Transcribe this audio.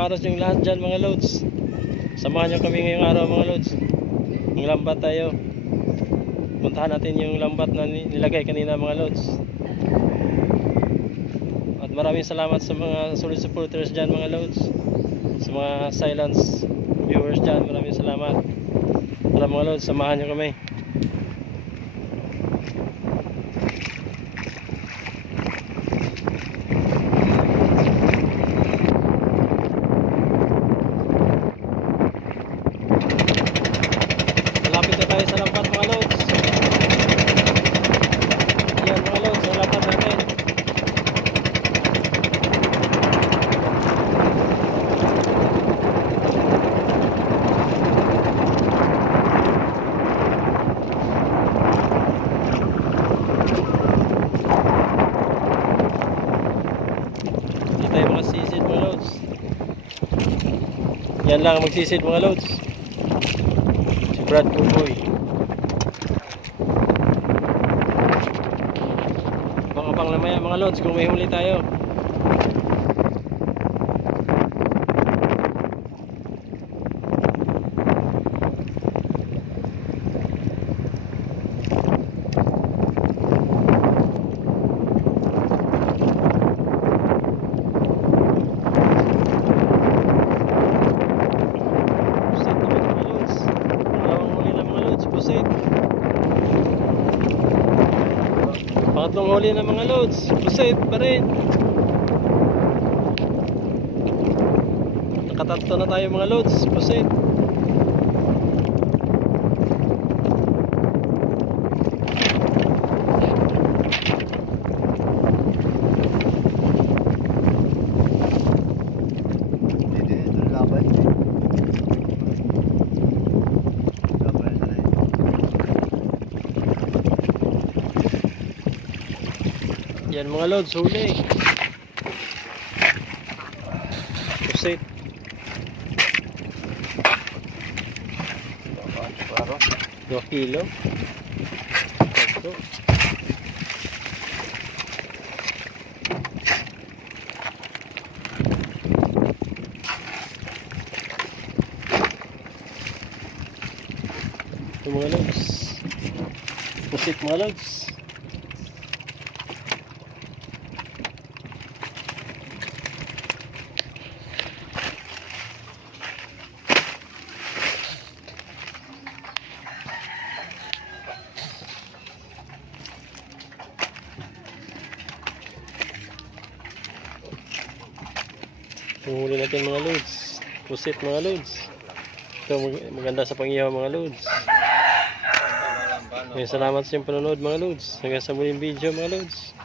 aras yung lahat dyan mga loads. Samahan nyo kami ngayong araw mga loads. Yung lambat tayo. Puntahan natin yung lambat na ni- nilagay kanina mga loads. At maraming salamat sa mga solid supporters dyan mga loads. Sa mga silence viewers dyan, maraming salamat. Tara mga loads, samahan nyo kami. Malapit na tayo sa lambat mga loads. Yan mga loads, ang lambat natin. Hindi tayo makasisid mga loads. Yan lang ang magsisid mga loads. Brad Buboy. Baka pang lamaya mga loads kung may huli tayo. Pusit naman mga loads. Pangalawang huli na mga loads. Pusit. Pangatlong huli na mga loads. Pusit pa rin. Nakatatlo na tayo mga loads. Pusit. Hindi, ito laban. Laban na rin. Yan mga loads. Huli. Pusit. 2 kilo. Tatlo. Ito mga logs. Pusit mga logs. Huli natin mga loads. Pusit mga loads. Ito mag- maganda sa pangiyaw mga loads. May salamat sa inyong panonood mga loads. Hanggang sa muling video mga loads.